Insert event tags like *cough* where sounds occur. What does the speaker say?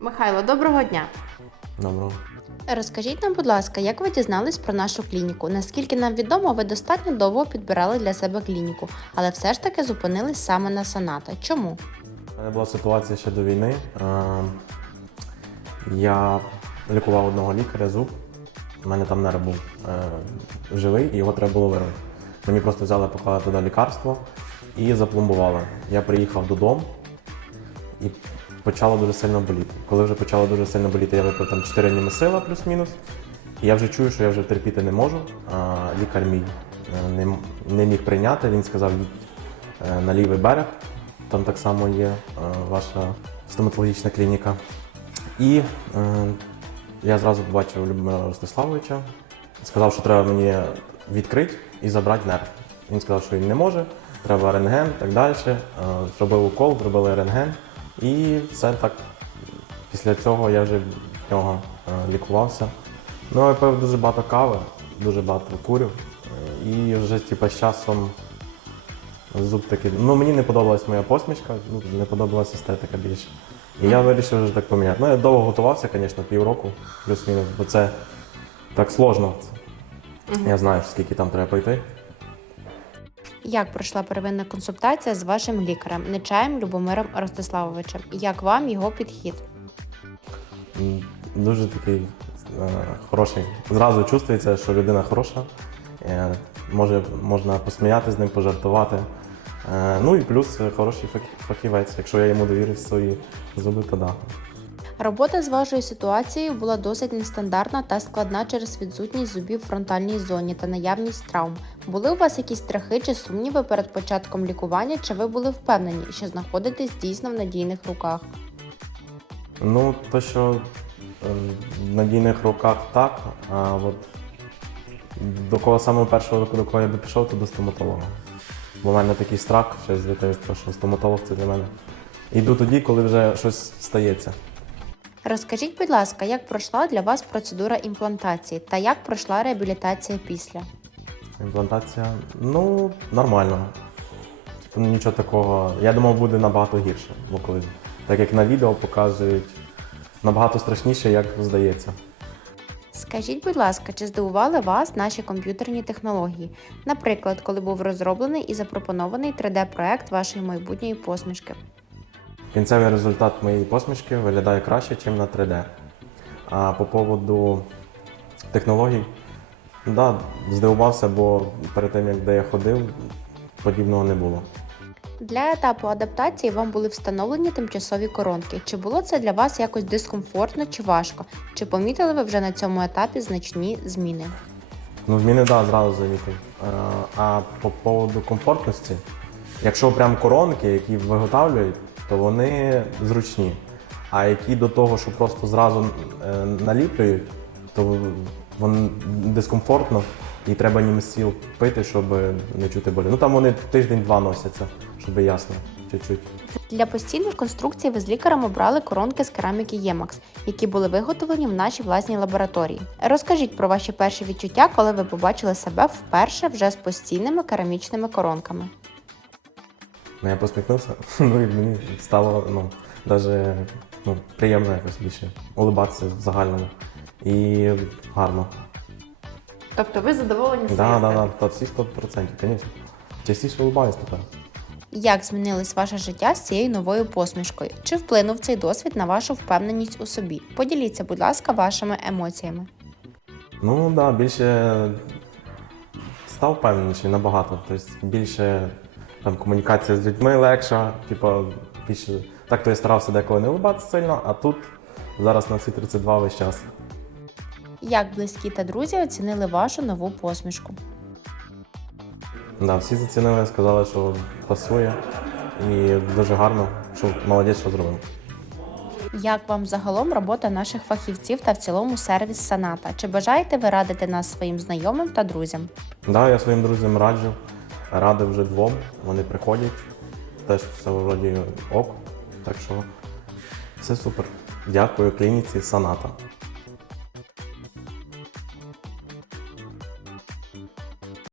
Михайло, доброго дня. Доброго. Розкажіть нам, будь ласка, як ви дізнались про нашу клініку? Наскільки нам відомо, ви достатньо довго підбирали для себе клініку, але все ж таки зупинились саме на Соната. Чому? У мене була ситуація ще до війни. Е, Я лікував одного лікаря зуб. У мене там нерв був е, живий, і його треба було вирвати. Мені просто взяли, поклали туди лікарство і запломбували. Я приїхав додому і почало дуже сильно боліти. Коли вже почало дуже сильно боліти, я випив там 4 німесила плюс-мінус. І я вже чую, що я вже терпіти не можу. А лікар мій е, не, не міг прийняти. Він сказав, їдь е, на лівий берег. Там так само є е, ваша стоматологічна клініка. І я зразу побачив Любомира Ростиславовича. Сказав, що треба мені відкрити і забрати нерв. Він сказав, що він не може, треба рентген і так далі. Зробив укол, зробили рентген. І все так. Після цього я вже в нього е, лікувався. Ну, я пив дуже багато кави, дуже багато курів. І вже типу, з часом зуб такий. Ну, мені не подобалась моя посмішка, ну, не подобалася естетика більше. І я вирішив вже так поміняти. Ну, я довго готувався, звісно, півроку, плюс-мінус, бо це так сложно. Я знаю, скільки там треба пройти. Як пройшла первинна консультація з вашим лікарем, Нечаєм Любомиром Ростиславовичем? Як вам його підхід? Дуже такий е, хороший. Зразу чувствується, що людина хороша. Е, може, можна посміяти з ним, пожартувати. Е, ну і плюс хороший фах- фахівець. Якщо я йому довірив свої зуби, то да. Робота з вашою ситуацією була досить нестандартна та складна через відсутність зубів в фронтальній зоні та наявність травм. Були у вас якісь страхи чи сумніви перед початком лікування, чи ви були впевнені, що знаходитесь дійсно в надійних руках? Ну, то, що е, в надійних руках так, а от до кого самого першого, до кого я би пішов, то до стоматолога. Бо в мене такий страх ще з дитинства, що стоматолог це для мене. Іду тоді, коли вже щось стається. Розкажіть, будь ласка, як пройшла для вас процедура імплантації та як пройшла реабілітація після? Імплантація, ну, нормально. Типу, нічого такого. Я думав, буде набагато гірше, бо коли так як на відео показують, набагато страшніше, як здається. Скажіть, будь ласка, чи здивували вас наші комп'ютерні технології? Наприклад, коли був розроблений і запропонований 3D-проект вашої майбутньої посмішки? Кінцевий результат моєї посмішки виглядає краще, ніж на 3D. А по поводу технологій, да, здивувався, бо перед тим, як де я ходив, подібного не було. Для етапу адаптації вам були встановлені тимчасові коронки. Чи було це для вас якось дискомфортно чи важко? Чи помітили ви вже на цьому етапі значні зміни? Ну, зміни, да, зразу замітив. Е, А по поводу комфортності, якщо прям коронки, які виготовлюють, то вони зручні. А які до того, що просто зразу е, наліплюють, то вон дискомфортно і треба німесіл пити, щоб не чути болі. Ну там вони тиждень-два носяться, щоб ясно, чуть-чуть. Для постійних конструкцій ви з лікарем обрали коронки з кераміки Ємакс, які були виготовлені в нашій власній лабораторії. Розкажіть про ваші перші відчуття, коли ви побачили себе вперше вже з постійними керамічними коронками. Ну, я посміхнувся, *laughs* ну і мені стало ну, даже, ну, приємно якось більше улибатися в загальному. І гарно. Тобто ви задоволені Так, да, да, да, та всі 100%, звісно. Частіше улибаюсь тепер. Як змінилось ваше життя з цією новою посмішкою? Чи вплинув цей досвід на вашу впевненість у собі? Поділіться, будь ласка, вашими емоціями. Ну так, да, більше став впевненіший набагато. Тобто більше там, комунікація з людьми легша, типу, більше. Так то я старався деколи не улибатися сильно, а тут зараз на всі 32 весь час. Як близькі та друзі оцінили вашу нову посмішку? Да, всі зацінили, сказали, що пасує і дуже гарно, що молодець, що зробив. Як вам загалом робота наших фахівців та в цілому сервіс Саната? Чи бажаєте ви радити нас своїм знайомим та друзям? Да, я своїм друзям раджу, радив вже двом, вони приходять, теж все вроді ок. Так що все супер. Дякую клініці Саната.